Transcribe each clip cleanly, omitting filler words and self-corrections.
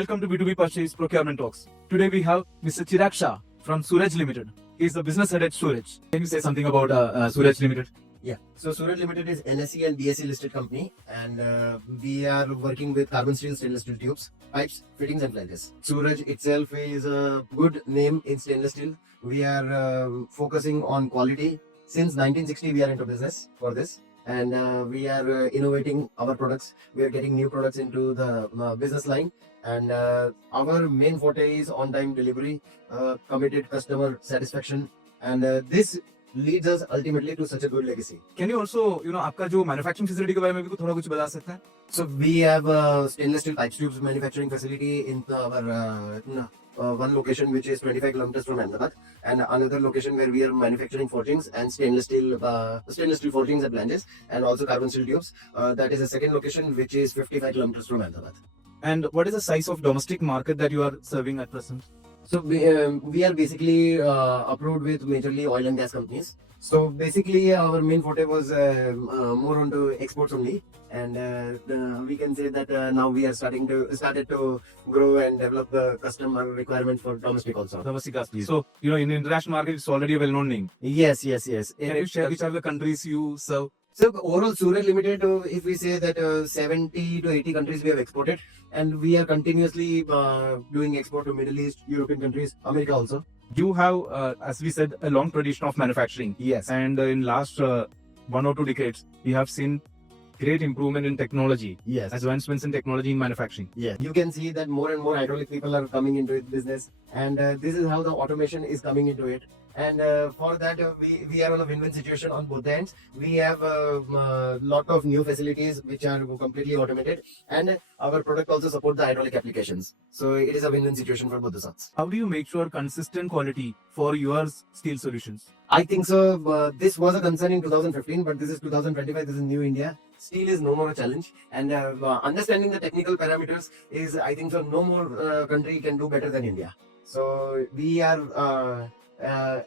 Welcome to B2B Purchase Procurement Talks. Today we have Mr. Chirag Shah from Suraj Limited. He is the business head at Suraj. Can you say something about Suraj Limited? Yeah. So Suraj Limited is NSE and BSE listed company, and we are working with carbon steel, stainless steel tubes, pipes, fittings, and flanges. Suraj itself is a good name in stainless steel. We are focusing on quality. Since 1960, we are into business for this, and we are innovating our products. We are getting new products into the business line, and our main forte is on-time delivery, committed customer satisfaction, and this leads us ultimately to such a good legacy. Can you also, आपका जो manufacturing facility के बारे में भी थोड़ा कुछ बता सकता है? So we have a stainless steel pipe tubes manufacturing facility in our one location which is 25 kilometers from Ahmedabad, and another location where we are manufacturing forgings and stainless steel forgings and flanges, and also carbon steel tubes. That is a second location which is 55 kilometers from Ahmedabad. And what is the size of domestic market that you are serving at present? So we are basically approved with majorly oil and gas companies. So basically our main forte was more onto exports only, and we can say that now we are started to grow and develop the customer requirement for domestic also. Domestic gas. So, in international market, it's already a well-known name. Yes. Can you share which are the countries you serve? So overall, Suraj Limited, if we say that 70 to 80 countries we have exported, and we are continuously doing export to Middle East, European countries, America also. You have, as we said, a long tradition of manufacturing. Yes. And in last 1 or 2 decades, we have seen great improvement in technology. Yes. Advancements in technology in manufacturing. Yes. You can see that more and more hydraulic people are coming into it business, and this is how the automation is coming into it. And for that, we are on a win-win situation on both ends. We have a lot of new facilities which are completely automated, and our product also support the hydraulic applications. So it is a win-win situation for both the sides. How do you make sure consistent quality for your steel solutions? I think so. This was a concern in 2015, but this is 2025. This is new India. Steel is no more a challenge, and understanding the technical parameters is, I think so, no more country can do better than India. So we are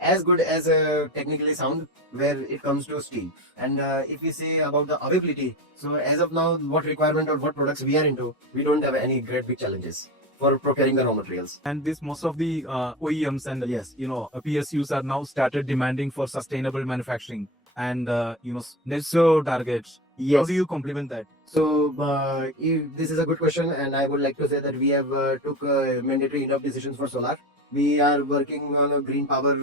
as good as technically sound where it comes to steel. And if we say about the availability, so as of now, what requirement or what products we are into, we don't have any great big challenges for procuring the raw materials. And this most of the OEMs and Yes. PSUs are now started demanding for sustainable manufacturing and net zero targets. Yes. How do you complement that? So this is a good question, and I would like to say that we have took mandatory enough decisions for solar. We are working on a green power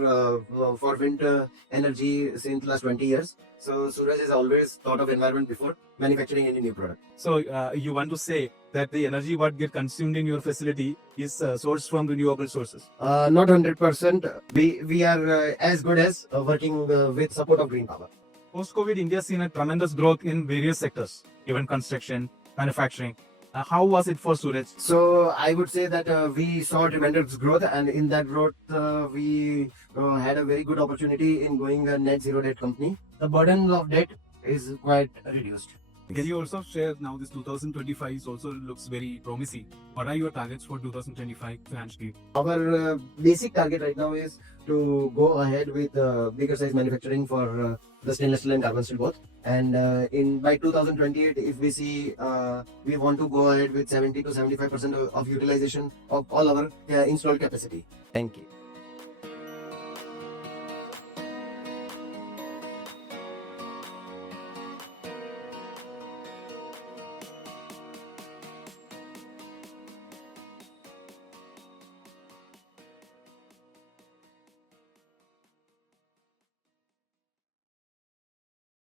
for wind energy since last 20 years. So Suraj has always thought of environment before manufacturing any new product. So you want to say that the energy what get consumed in your facility is sourced from renewable sources? Not 100%. We are as good as working with support of green power. Post-COVID, India has seen a tremendous growth in various sectors, even construction, manufacturing. How was it for Suraj? So I would say that we saw tremendous growth, and in that growth we had a very good opportunity in going a net zero debt company. The burden of debt is quite reduced. Can you also share now this 2025 also looks very promising. What are your targets for 2025 financially? Our basic target right now is to go ahead with bigger size manufacturing for the stainless steel and carbon steel both. And by 2028, if we see, we want to go ahead with 70 to 75% of utilization of all our installed capacity. Thank you.